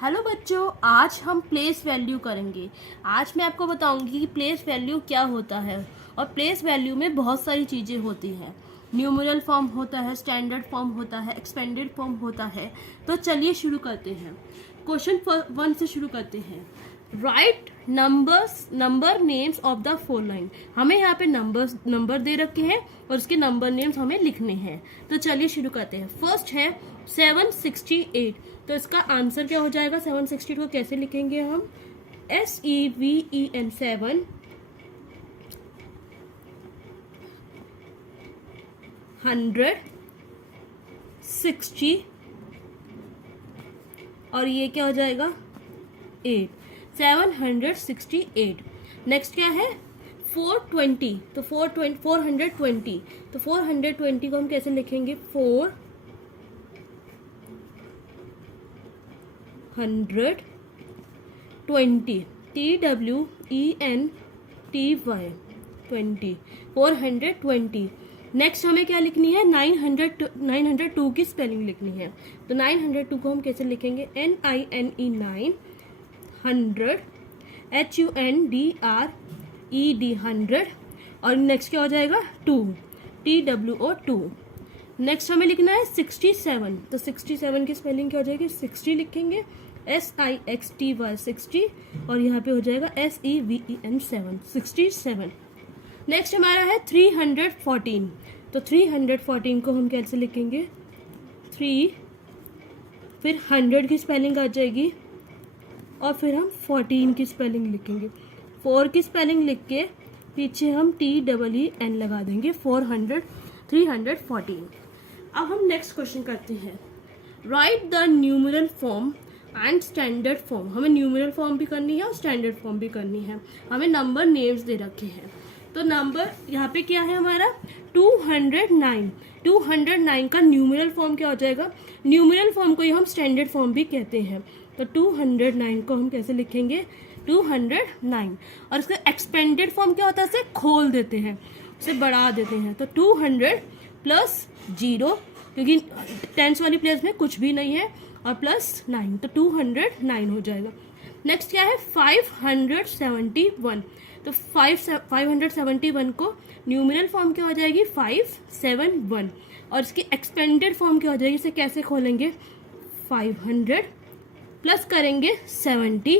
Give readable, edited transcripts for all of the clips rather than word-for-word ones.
Hello बच्चों, आज हम प्लेस वैल्यू करेंगे। आज मैं आपको बताऊंगी कि प्लेस वैल्यू क्या होता है। और प्लेस वैल्यू में बहुत सारी चीज़ें होती हैं। न्यूमरल फॉर्म होता है, स्टैंडर्ड फॉर्म होता है, एक्सपेंडेड फॉर्म होता है। तो चलिए शुरू करते हैं। क्वेश्चन 1 से शुरू करते हैं। Right number names of the following. हमें यहाँ पे नंबर दे रखे हैं और उसके नंबर नेम्स हमें लिखने हैं। तो चलिए शुरू करते हैं। फर्स्ट है 768। तो इसका आंसर क्या हो जाएगा? 768 को कैसे लिखेंगे हम? SEVEN 7 160 और ये क्या हो जाएगा? 8 768। नेक्स्ट क्या है? 420। तो 420 तो 420 को हम कैसे लिखेंगे? 420 TWENTY 20 420। नेक्स्ट हमें क्या लिखनी है? 902 की स्पेलिंग लिखनी है। तो 902 को हम कैसे लिखेंगे? NINE 9 100 HUNDRED 100 और नेक्स्ट क्या हो जाएगा? 2 TWO 2। नेक्स्ट हमें लिखना है 67। तो 67 की स्पेलिंग क्या हो जाएगी? 60 लिखेंगे, SIXTY 60 और यहाँ पे हो जाएगा SEVEN 7 67। नेक्स्ट हमारा है 314। तो 314 को हम कैसे लिखेंगे? 3 फिर 100 की स्पेलिंग आ जाएगी और फिर हम 14 की स्पेलिंग लिखेंगे। 4 की स्पेलिंग लिख के पीछे हम TEEN लगा देंगे। 314। अब हम नेक्स्ट क्वेश्चन करते हैं। Right the numeral form and standard form. हमें न्यूमरल फॉर्म भी करनी है और स्टैंडर्ड फॉर्म भी करनी है। हमें नंबर नेम्स दे रखे हैं। तो नंबर यहाँ पे क्या है हमारा? 209। 209 का न्यूमरल फॉर्म क्या हो जाएगा? न्यूमरल फॉर्म को ही हम स्टैंडर्ड फॉर्म भी कहते हैं। तो 209 को हम कैसे लिखेंगे? 209। और इसका एक्सपेंडेड फॉर्म क्या होता है? इसे खोल देते हैं, उसे बढ़ा देते हैं। तो 200 प्लस 0 क्योंकि टेंस वाली प्लेस में कुछ भी नहीं है और प्लस 9 तो 209 हो जाएगा। नेक्स्ट क्या है? 571। तो 571 को न्यूमरल फॉर्म क्या हो जाएगी? 571 और इसकी एक्सपेंडेड फॉर्म क्या हो जाएगी? इसे कैसे खोलेंगे? 500 प्लस करेंगे 70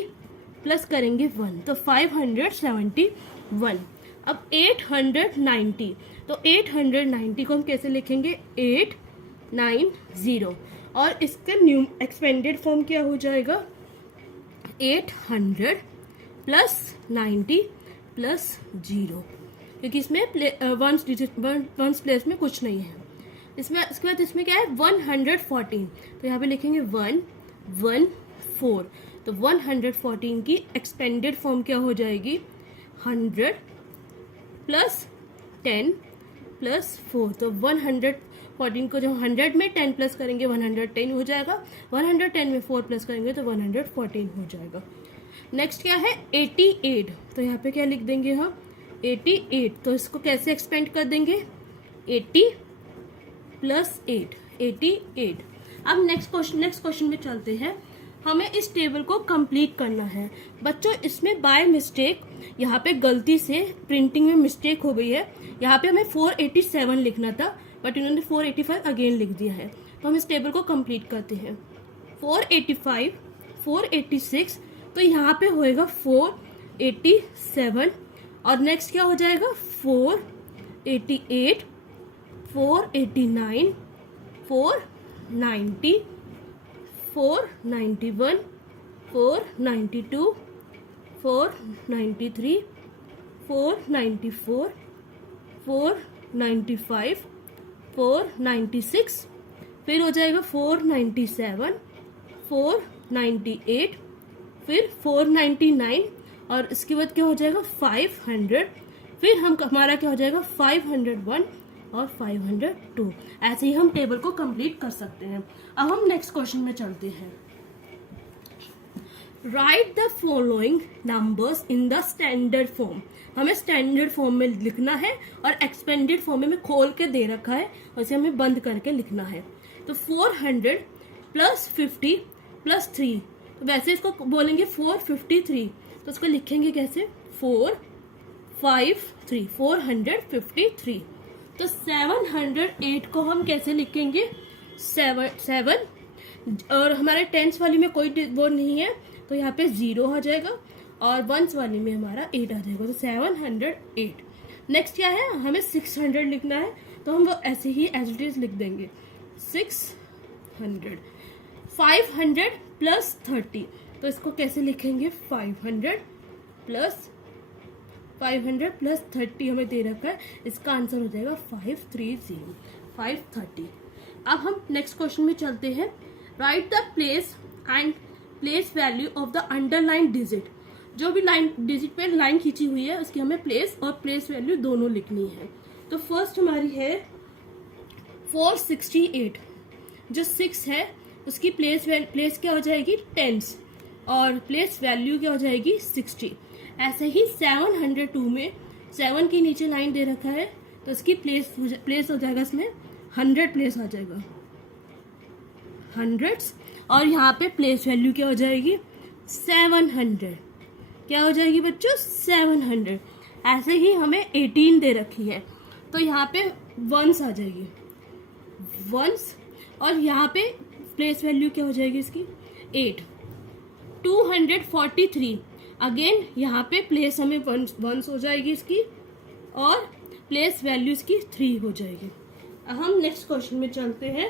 प्लस करेंगे 1 तो 571। अब 890। तो 890 को हम कैसे लिखेंगे? 890 और इसका एक्सपेंडेड फॉर्म क्या हो जाएगा? 800 प्लस 90 प्लस 0 क्योंकि इसमें वंस प्लेस में कुछ नहीं है। इसमें इसके बाद इसमें क्या है? 114। तो यहाँ पे लिखेंगे 114। तो 114 की एक्सपेंडेड फॉर्म क्या हो जाएगी? 100 प्लस 10 प्लस 4। तो 114 को जब 100 में 10 प्लस करेंगे 110 हो जाएगा। 110 में 4 प्लस करेंगे तो 114 हो जाएगा। नेक्स्ट क्या है? 88। तो यहाँ पे क्या लिख देंगे हम? 88। तो इसको कैसे एक्सपेंड कर देंगे? 80 प्लस 8 88। अब नेक्स्ट क्वेश्चन में चलते हैं। हमें इस टेबल को कंप्लीट करना है। बच्चों इसमें बाय मिस्टेक यहाँ पे गलती से प्रिंटिंग में मिस्टेक हो गई है। यहाँ पे हमें 487 लिखना था बट इन्होंने 485 अगेन लिख दिया है। तो हम इस टेबल को कंप्लीट करते हैं। 485 486 तो यहाँ पे होएगा 487 और नेक्स्ट क्या हो जाएगा? 488 489 490 491 492 493 494 495 496 फिर हो जाएगा 497 498 फिर 499 और इसके बाद क्या हो जाएगा? 500 फिर हमारा क्या हो जाएगा? 501 और 502। ऐसे ही हम टेबल को कंप्लीट कर सकते हैं। अब हम नेक्स्ट क्वेश्चन में चलते हैं। Right the following numbers in the standard form. हमें स्टैंडर्ड फॉर्म में लिखना है और एक्सपेंडेड फॉर्म में खोल के दे रखा है और इसे हमें बंद करके लिखना है। तो 400 प्लस 50 प्लस 3 वैसे इसको बोलेंगे 453, तो इसको लिखेंगे कैसे 453, 453। तो 708 को हम कैसे लिखेंगे 7 और हमारे टेंस वाली में कोई वो नहीं है तो यहाँ पे 0 आ जाएगा और वंस वाली में हमारा 8 आ जाएगा, तो 708। नेक्स्ट क्या है, हमें 600 लिखना है, तो हम वो ऐसे ही एज इट इज लिख देंगे 600। 500 प्लस 30, तो इसको कैसे लिखेंगे 500 प्लस 30 हमें दे रखा है, इसका आंसर हो जाएगा 530। अब हम नेक्स्ट क्वेश्चन में चलते हैं। Right the place and place value of the underline digit. जो भी लाइन डिजिट पे लाइन खींची हुई है उसकी हमें प्लेस और प्लेस वैल्यू दोनों लिखनी है। तो फर्स्ट हमारी है 468, जो 6 है उसकी प्लेस क्या हो जाएगी 10 और प्लेस वैल्यू क्या हो जाएगी 60। ऐसे ही 702 में 7 के नीचे लाइन दे रखा है तो उसकी प्लेस हो जाएगा, इसमें 100 प्लेस आ जाएगा, 100, और यहाँ पे प्लेस वैल्यू क्या हो जाएगी 700। क्या हो जाएगी बच्चों 700। ऐसे ही हमें 18 दे रखी है तो यहाँ पे वंस आ जाएगी, वंस, और यहाँ पे प्लेस वैल्यू क्या हो जाएगी इसकी 8। 243, अगेन यहाँ पे प्लेस हमें वंस हो जाएगी इसकी और प्लेस वैल्यू इसकी 3 हो जाएगी। अब हम नेक्स्ट क्वेश्चन में चलते हैं।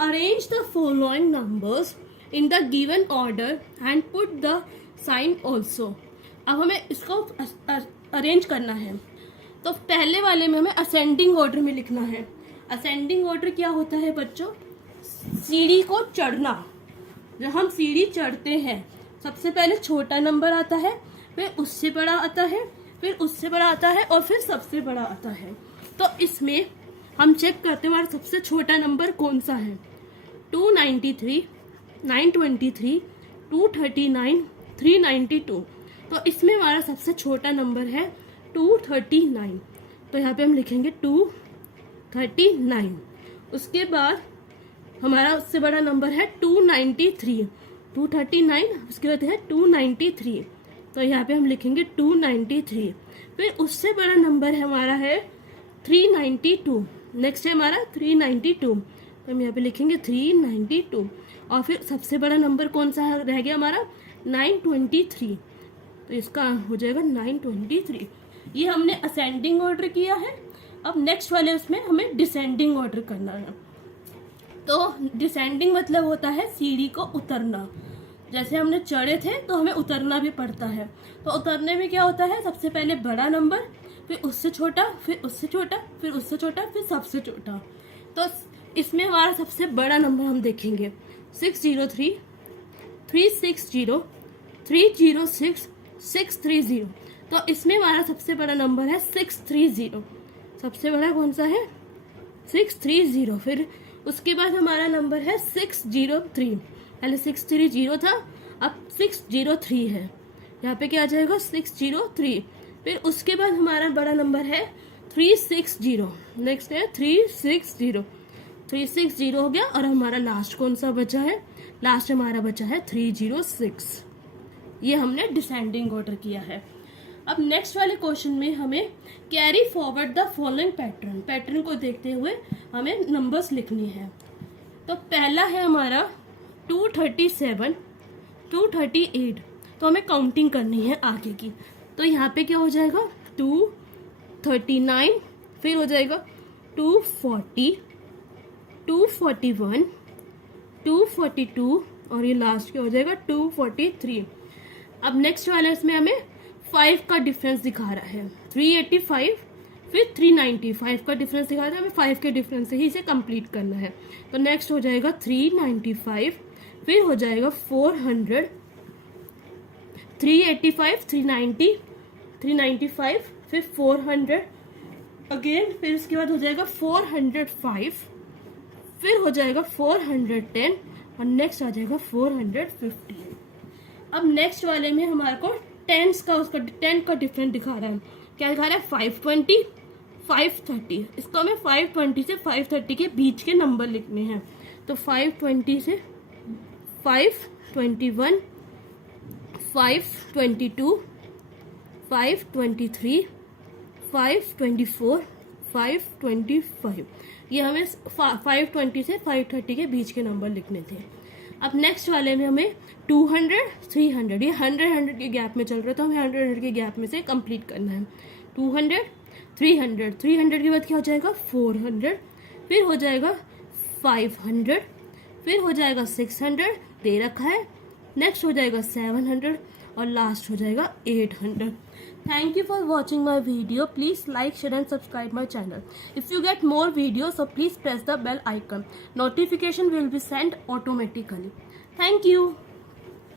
Arrange the following numbers in the given order and put the sign also. अब हमें इसको अरेंज करना है, तो पहले वाले में हमें असेंडिंग ऑर्डर में लिखना है। असेंडिंग ऑर्डर क्या होता है बच्चों, सीढ़ी को चढ़ना। जब हम सीढ़ी चढ़ते हैं सबसे पहले छोटा नंबर आता है, फिर उससे बड़ा आता है, फिर उससे बड़ा आता है और फिर सबसे बड़ा आता है। तो इसमें हम चेक करते हैं हमारा सबसे छोटा नंबर कौन सा है। 293, 923, 239, 392। तो इसमें हमारा सबसे छोटा नंबर है 239, तो यहाँ पे हम लिखेंगे 239। उसके बाद हमारा उससे बड़ा नंबर है 293, 239, उसके बाद है 293, तो यहाँ पे हम लिखेंगे 293। फिर उससे बड़ा नंबर है हमारा है 392, नेक्स्ट है हमारा 392, तो हम यहाँ पे लिखेंगे 392। और फिर सबसे बड़ा नंबर कौन सा रह गया हमारा 923, तो इसका हो जाएगा 923। ये हमने असेंडिंग ऑर्डर किया है। अब नेक्स्ट वाले उसमें हमें डिसेंडिंग ऑर्डर करना है। तो डिसेंडिंग मतलब होता है सीढ़ी को उतरना। जैसे हमने चढ़े थे तो हमें उतरना भी पड़ता है, तो उतरने में क्या होता है सबसे पहले बड़ा नंबर, फिर उससे छोटा, फिर उससे छोटा, फिर उससे छोटा, फिर सबसे छोटा। तो इसमें हमारा सबसे बड़ा नंबर हम देखेंगे 603, 360, 306, 630। तो इसमें हमारा सबसे बड़ा नंबर है 630। सबसे बड़ा कौन सा है 630। फिर उसके बाद हमारा नंबर है 603। पहले 630 था, अब 603 है, यहाँ पे क्या आ जाएगा 603। फिर उसके बाद हमारा बड़ा नंबर है 360, नेक्स्ट है 360, 360 हो गया। और हमारा लास्ट कौन सा बचा है, लास्ट हमारा बचा है 306। ये हमने डिसेंडिंग ऑर्डर किया है। अब नेक्स्ट वाले क्वेश्चन में हमें carry forward the following pattern को देखते हुए हमें नंबर्स लिखनी है। तो पहला है हमारा 237, 238, तो हमें काउंटिंग करनी है आगे की। तो यहाँ पे क्या हो जाएगा 239, फिर हो जाएगा 240, 241, 242 और ये लास्ट क्या हो जाएगा 243। अब नेक्स्ट वाले इसमें हमें 5 का डिफरेंस दिखा रहा है, 385 फिर 395 का डिफरेंस दिखा रहा है, हमें 5 के डिफरेंस से ही इसे कंप्लीट करना है। तो नेक्स्ट हो जाएगा 395, फिर हो जाएगा 400, 385, 390, 395, फिर 400 अगेन, फिर उसके बाद हो जाएगा 405, फिर हो जाएगा 410 और नेक्स्ट आ जाएगा 450। अब नेक्स्ट वाले में हमारे को टेंस का उसका 10 का डिफरेंस दिखा रहा है। क्या दिखा रहा है 520, 530। इसको हमें 520 से 530 के बीच के नंबर लिखने हैं। तो 520 से 521, 522, 523, 524, 525। ये हमें 520 से 530 के बीच के नंबर लिखने थे। अब नेक्स्ट वाले में हमें 200, 300, ये 100 के गैप में चल रहा है, तो हमें 100 के गैप में से कंप्लीट करना है। 200, 300, 300 के बाद क्या हो जाएगा 400, फिर हो जाएगा 500, फिर हो जाएगा 600 दे रखा है, नेक्स्ट हो जाएगा 700 और लास्ट हो जाएगा 800। Thank you for watching my video. Please like, share and subscribe my channel. If you get more videos, so please press the bell icon. Notification will be sent automatically. Thank you.